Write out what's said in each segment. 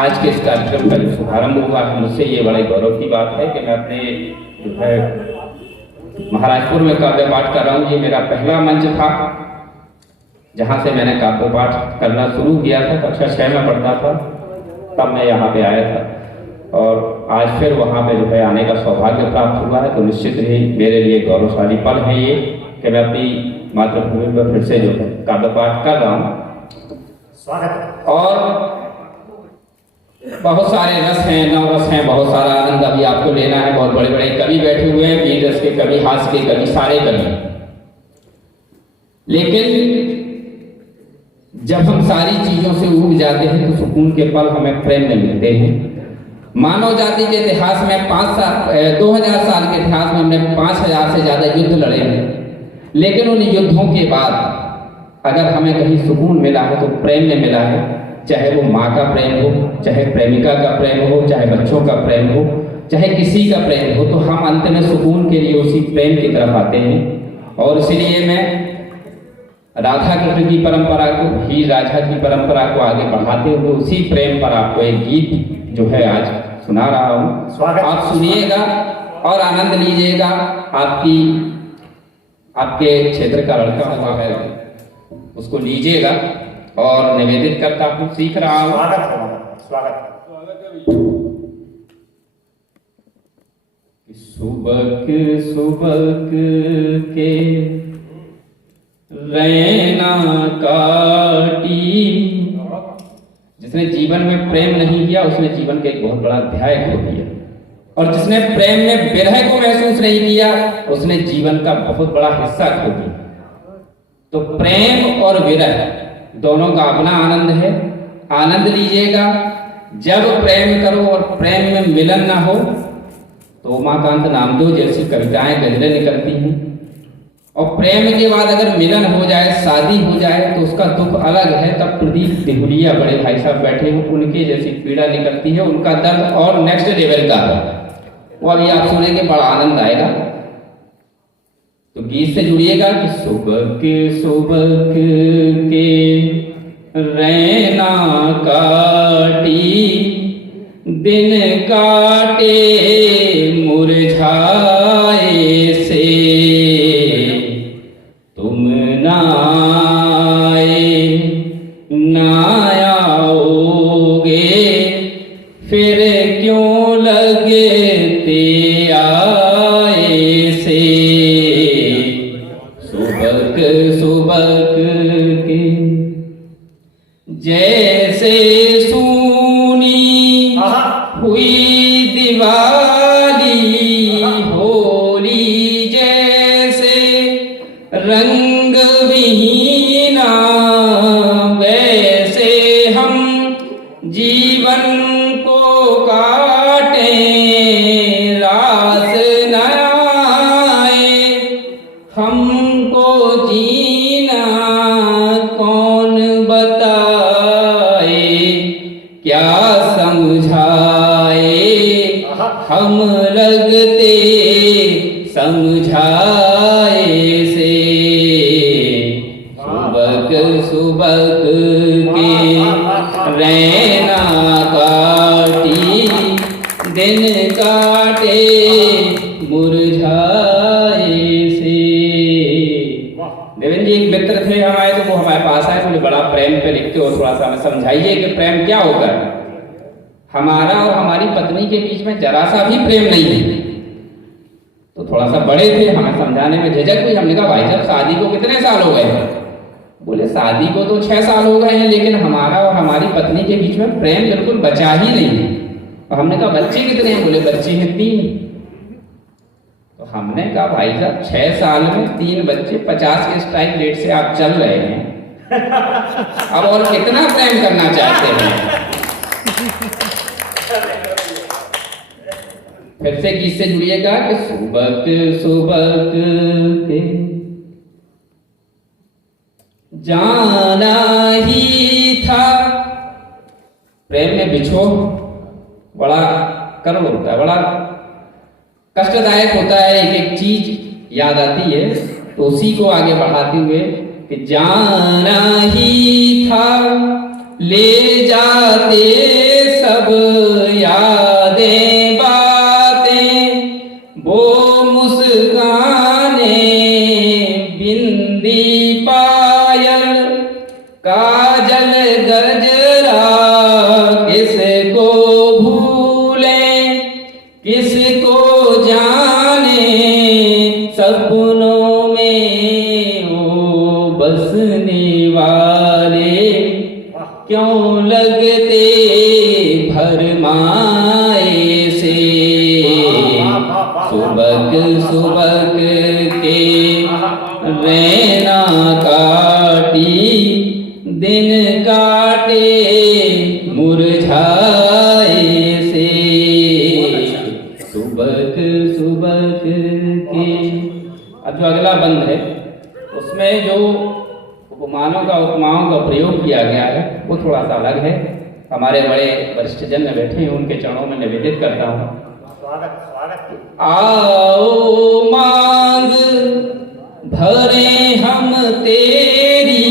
आज के इस कार्यक्रम का जो शुभारंभ हुआ है, मुझसे ये बड़े गौरव की बात है कि मैं अपने जो है महाराजपुर में काव्य पाठ कर रहा हूँ। ये मेरा पहला मंच था जहाँ से मैंने काव्य पाठ करना शुरू किया था। कक्षा 6 में पढ़ता था तब मैं यहाँ पे आया था और आज फिर वहाँ पे जो है आने का सौभाग्य प्राप्त हुआ है। तो निश्चित ही मेरे लिए गौरवशाली पल है ये कि मैं अपनी मातृभूमि में फिर से जो है काव्य पाठ कर रहा हूँ। स्वागत। और बहुत सारे रस हैं, नवरस हैं, बहुत सारा आनंद अभी आपको लेना है। बहुत बड़े बड़े कवि बैठे हुए हैं, वीर रस के कवि, हास्य के कवि, सारे कवि। लेकिन जब हम सारी चीजों से ऊब जाते हैं तो सुकून के पल हमें प्रेम में मिलते हैं। मानव जाति के इतिहास में 2000 साल के इतिहास में हमने 5000 से ज्यादा युद्ध लड़े हैं, लेकिन उन युद्धों के बाद अगर हमें कहीं सुकून मिला है तो प्रेम में मिला है। चाहे वो माँ का प्रेम हो, चाहे प्रेमिका का प्रेम हो, चाहे बच्चों का प्रेम हो, चाहे किसी का प्रेम हो, तो हम अंत में सुकून के लिए उसी प्रेम की तरफ आते हैं। और इसलिए मैं राधा कृष्ण की परंपरा को, हीर राझा की परंपरा को आगे बढ़ाते हुए उसी प्रेम पर आपको एक गीत जो है आज सुना रहा हूँ। आप सुनिएगा और आनंद लीजिएगा। आपके क्षेत्र का लड़का हुआ है, उसको लीजिएगा और निवेदित करता हूँ। सीख रहा हूँ। स्वागत। सुबक सुबक के रैना काटी। जिसने जीवन में प्रेम नहीं किया उसने जीवन का एक बहुत बड़ा अध्याय खो दिया, और जिसने प्रेम में विरह को महसूस नहीं किया उसने जीवन का बहुत बड़ा हिस्सा खो दिया। तो प्रेम और विरह दोनों का अपना आनंद है, आनंद लीजिएगा। जब प्रेम करो और प्रेम में मिलन ना हो तो उमाकांत नामदेव जैसी कविताएं गजलें निकलती हैं। और प्रेम के बाद अगर मिलन हो जाए, शादी हो जाए तो उसका दुख अलग है। तब प्रदीप देहुलिया बड़े भाई साहब बैठे हैं, उनके जैसी पीड़ा निकलती है, उनका दर्द और नेक्स्ट लेवल का है। वो अभी आप सुनेंगे, बड़ा आनंद आएगा। तो गीत से जुड़िएगा कि सुबक सुबक के रैना काटी, दिन काटे मुरझाए से, तुम ना आओगे फिर क्यों लगते आए से। सुबक के जैसे सूनी हुई दिवाली, होली जैसे रंग विहीना, वैसे हम जीवन को काटे रास न आए। हमको जीना कौन बताए, क्या समझाए, हम लगते समझाए से। सुबक सुबक के रैना काटी, दिन काटे मुरझाए से। देवेंद्र जी एक मित्र थे हमारे, तो वो हमारे पास आए, बोले बड़ा प्रेम पे लिखते हो, थोड़ा सा हमें समझाइए कि प्रेम क्या होगा। हमारा और हमारी पत्नी के बीच में जरा सा भी प्रेम नहीं है। तो थोड़ा सा बड़े थे, हमें समझाने में झिझक हुई। हमने कहा भाई साहब शादी को कितने साल हो गए? बोले शादी को तो 6 साल हो गए हैं, लेकिन हमारा और हमारी पत्नी के बीच में प्रेम बिल्कुल बचा ही नहीं है। और हमने कहा बच्चे कितने हैं? बोले बच्चे हैं 3। तो हमने कहा भाई साहब 6 साल में 3 बच्चे, 50 के स्ट्राइक रेट से आप चल रहे हैं, अब और कितना प्रेम करना चाहते हैं? फिर से गीत से जुड़िएगा कि सुबक सुबक के जाना ही था। प्रेम में बिछो बड़ा करुण होता है, बड़ा कष्टदायक होता है। एक एक चीज याद आती है, तो उसी को आगे बढ़ाते हुए कि जाना ही था ले जाते सब काजल गजरा किसको भूले, किसको जाने सपनों में वो बसने वाले, क्यों लगते भरमाए से, सुबक सुबक के रैना काटी, दिन काटे मुरझाए से, सुबक सुबक के। अब जो अगला बंद है उसमें जो उपमानों का उपमाओं का प्रयोग किया गया है वो थोड़ा सा अलग है। हमारे बड़े वरिष्ठ जन बैठे हैं, उनके चरणों में निवेदित करता हूँ। स्वागत स्वागत। आओ मांग भरे हम तेरी।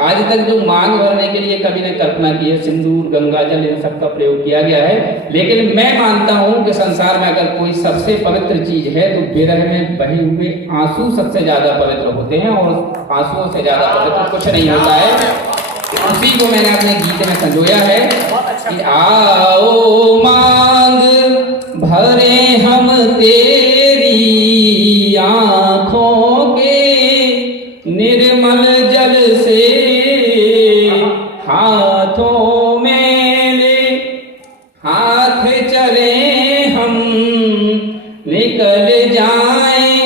आज तक जो मांग भरने के लिए कवि ने कल्पना की है, सिंदूर, गंगा जल, इन सब का प्रयोग किया गया है, लेकिन मैं मानता हूं कि संसार में अगर कोई सबसे पवित्र चीज है तो विरह में बहे हुए आंसू सबसे ज्यादा पवित्र होते हैं, और आंसुओं से ज्यादा पवित्र कुछ नहीं होता है। उसी को मैंने अपने गीत में संजोया है कि आओ मांग भरे हम तेरी, आंखों के निर्मल जल से, हाथों में ले हाथ चले हम, निकल जाएं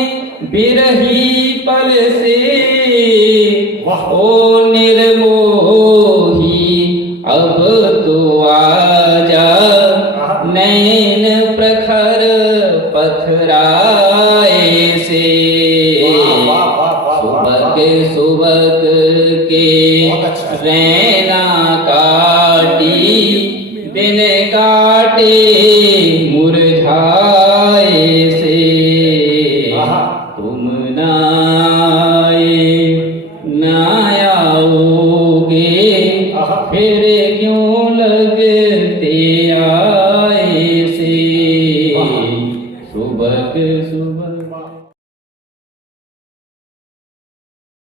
बिरही पल से, ओ निर्मोही अब तो आजा, नैन प्रखर पथराए से, सुबक सुबक के रैना काटी, दिन काटे मुरझाए से, तुम नायाओगे फिर क्यों लगते